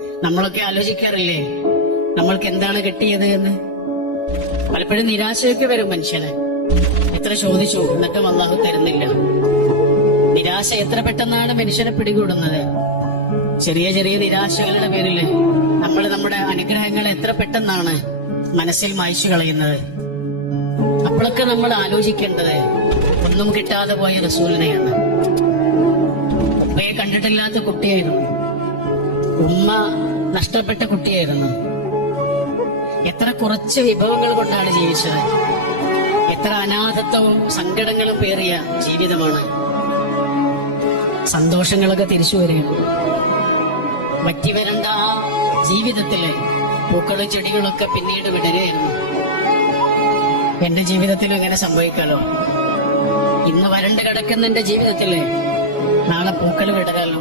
നമ്മളൊക്കെ ആലോചിക്കാറില്ലേ നമ്മൾക്ക് എന്താണ് കിട്ടിയത് എന്ന്? പലപ്പോഴും നിരാശയൊക്കെ വരും മനുഷ്യന്. എത്ര ചോദിച്ചു എന്നിട്ടും അള്ളാഹു തരുന്നില്ല. നിരാശ എത്ര പെട്ടെന്നാണ് മനുഷ്യനെ പിടികൂടുന്നത്. ചെറിയ ചെറിയ നിരാശകളുടെ പേരില് നമ്മൾ നമ്മുടെ അനുഗ്രഹങ്ങൾ എത്ര പെട്ടെന്നാണ് മനസ്സിൽ മായ്ച്ചു കളയുന്നത്. അപ്പോഴൊക്കെ നമ്മൾ ആലോചിക്കേണ്ടത് ഒന്നും കിട്ടാതെ പോയ റസൂലിനെയാണ്. ഉപ്പയെ കണ്ടിട്ടില്ലാത്ത കുട്ടിയായിരുന്നു, ഉമ്മ നഷ്ടപ്പെട്ട കുട്ടിയായിരുന്നു. എത്ര കുറച്ച് വിഭവങ്ങൾ കൊണ്ടാണ് ജീവിച്ചത്. എത്ര അനാഥത്വവും സങ്കടങ്ങളും പേറിയ ജീവിതമാണ്. സന്തോഷങ്ങളൊക്കെ തിരിച്ചു വരികയാണ്. വറ്റിവരണ്ട ആ ജീവിതത്തില് പൂക്കളും ചെടികളൊക്കെ പിന്നീട് വിടരുകയായിരുന്നു. എന്റെ ജീവിതത്തിലും ഇങ്ങനെ സംഭവിക്കാലോ. ഇന്ന് വരണ്ട് കിടക്കുന്ന എന്റെ ജീവിതത്തില് നാളെ പൂക്കൾ വിടരാലോ.